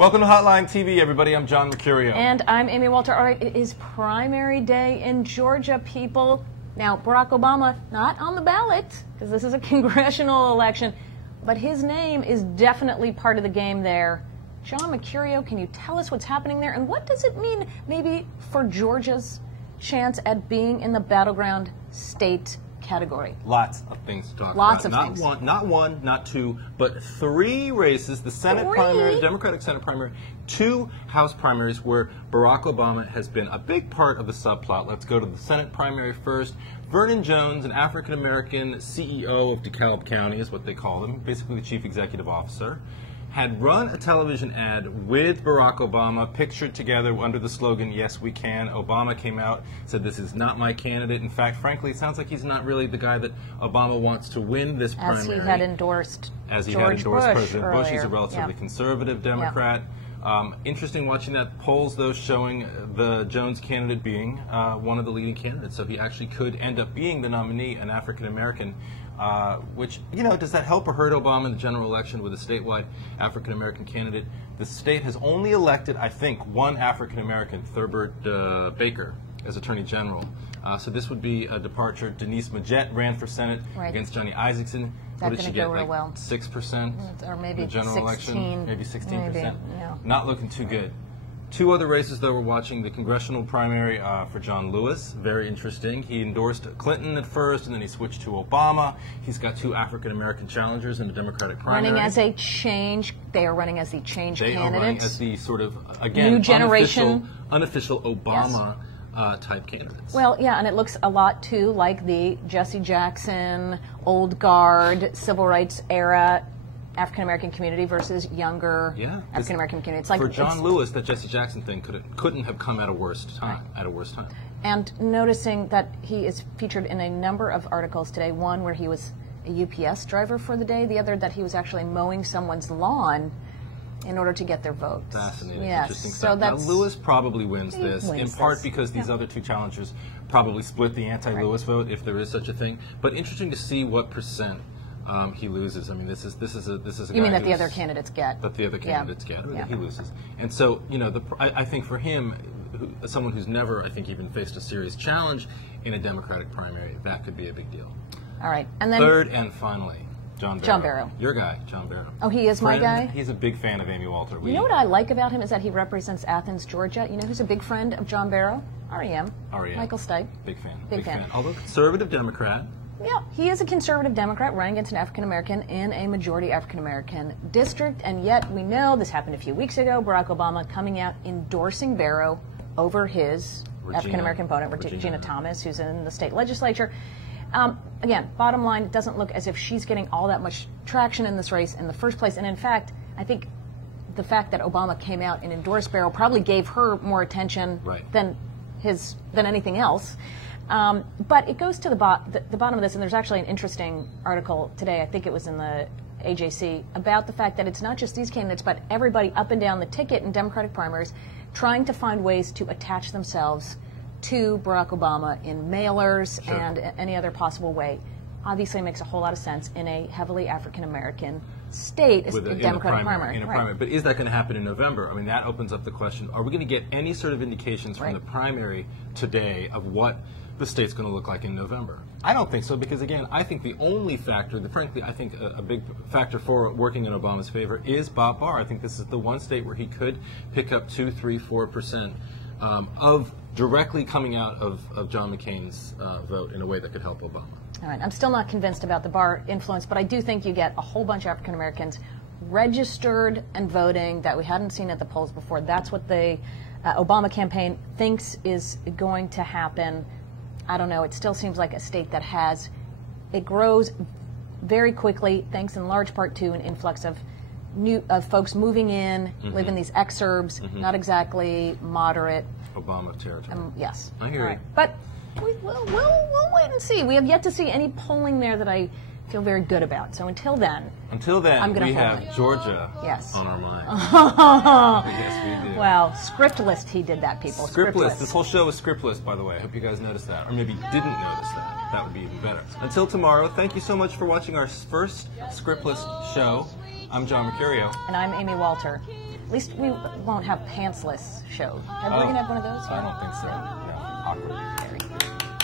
Welcome to Hotline TV, everybody. I'm John Mercurio. And I'm Amy Walter. All right, it is primary day in Georgia, people. Now, Barack Obama, not on the ballot, because this is a congressional election, but his name is definitely part of the game there. John Mercurio, can you tell us what's happening there? And what does it mean, maybe, for Georgia's chance at being in the battleground state category? Lots of things to talk Lots about. of things. Not one, not two, but three races. The Senate primary, the Democratic Senate primary, two House primaries where Barack Obama has been a big part of the subplot. Let's go to the Senate primary first. Vernon Jones, an African-American CEO of DeKalb County, is what they call him, basically the chief executive officer, had run a television ad with Barack Obama, pictured together under the slogan, "Yes, we can." Obama came out, said, "This is not my candidate." In fact, frankly, it sounds like he's not really the guy that Obama wants to win this primary. As he had endorsed President Bush. Earlier. He's a relatively conservative Democrat. Interesting watching that polls, though, showing the Jones candidate being one of the leading candidates. So he actually could end up being the nominee, an African-American, which, you know, does that help or hurt Obama in the general election with a statewide African-American candidate? The state has only elected, I think, one African-American, Thurbert Baker, as Attorney General. So this would be a departure. Denise Majette ran for Senate against Johnny Isaacson. What did she get? Like 6%? Or maybe the general 16, election? Maybe 16%. Maybe, yeah. Not looking too good. Two other races, though, we're watching. The congressional primary for John Lewis. Very interesting. He endorsed Clinton at first, and then he switched to Obama. He's got two African-American challengers in the Democratic primary. Running as a change. They are running as the change candidates. They are running as the sort of, again, new generation, unofficial Obama type candidates. Well, yeah, and it looks a lot, too, like the Jesse Jackson, old guard, civil rights era African-American community versus younger African-American community. It's like, for John Lewis, that Jesse Jackson thing couldn't have come at a worse time. And noticing that he is featured in a number of articles today, one where he was a UPS driver for the day, the other that he was actually mowing someone's lawn in order to get their vote. Fascinating. Yes. Interesting So stuff. Now, Lewis probably wins this, in part because these other two challengers probably split the anti-Lewis vote, if there is such a thing. But interesting to see what percent he loses. I mean, this is a guy. You mean that the other candidates get? That the other candidates get, or that he loses. And so, you know, I think for him, someone who's never, I think, even faced a serious challenge in a Democratic primary, that could be a big deal. All right, and then third and finally, John Barrow. Your guy, John Barrow. Oh, he is my guy? He's a big fan of Amy Walter. You know what I like about him is that he represents Athens, Georgia. You know who's a big friend of John Barrow? REM. Michael Stipe. Big fan. Big fan. Although conservative Democrat. Yeah, he is a conservative Democrat running against an African-American in a majority African-American district, and yet we know, this happened a few weeks ago, Barack Obama coming out endorsing Barrow over his African-American opponent, Regina Thomas, who's in the state legislature. Again, bottom line, it doesn't look as if she's getting all that much traction in this race in the first place, and in fact, I think the fact that Obama came out and endorsed Barrow probably gave her more attention than anything else. But it goes to the bottom of this, and there's actually an interesting article today, I think it was in the AJC, about the fact that it's not just these candidates, but everybody up and down the ticket in Democratic primaries trying to find ways to attach themselves to Barack Obama in mailers and any other possible way. Obviously makes a whole lot of sense in a heavily African-American state, a Democratic primary. But is that going to happen in November? I mean, that opens up the question, are we going to get any sort of indications from the primary today of what the state's going to look like in November? I don't think so, because again, I think the only factor, frankly, I think a big factor for working in Obama's favor is Bob Barr. I think this is the one state where he could pick up 2, 3, 4% of directly coming out of John McCain's vote in a way that could help Obama. All right, I'm still not convinced about the Barr influence, but I do think you get a whole bunch of African Americans registered and voting that we hadn't seen at the polls before. That's what the Obama campaign thinks is going to happen. I don't know, it still seems like a state that it grows very quickly, thanks in large part to an influx of folks moving in, live in these exurbs, not exactly moderate. Obama territory. Yes. I hear you. But we'll wait and see. We have yet to see any polling there that I feel very good about. So until then, we have Georgia on our mind. Yes, we do. Well, scriptless, he did that, people. Scriptless. This whole show is scriptless, by the way. I hope you guys noticed that, or maybe didn't notice that. That would be even better. Until tomorrow, thank you so much for watching our first scriptless show. I'm John Mercurio. And I'm Amy Walter. At least we won't have pantsless shows. Are we going to have one of those? I don't think so. No. No, awkward. Very.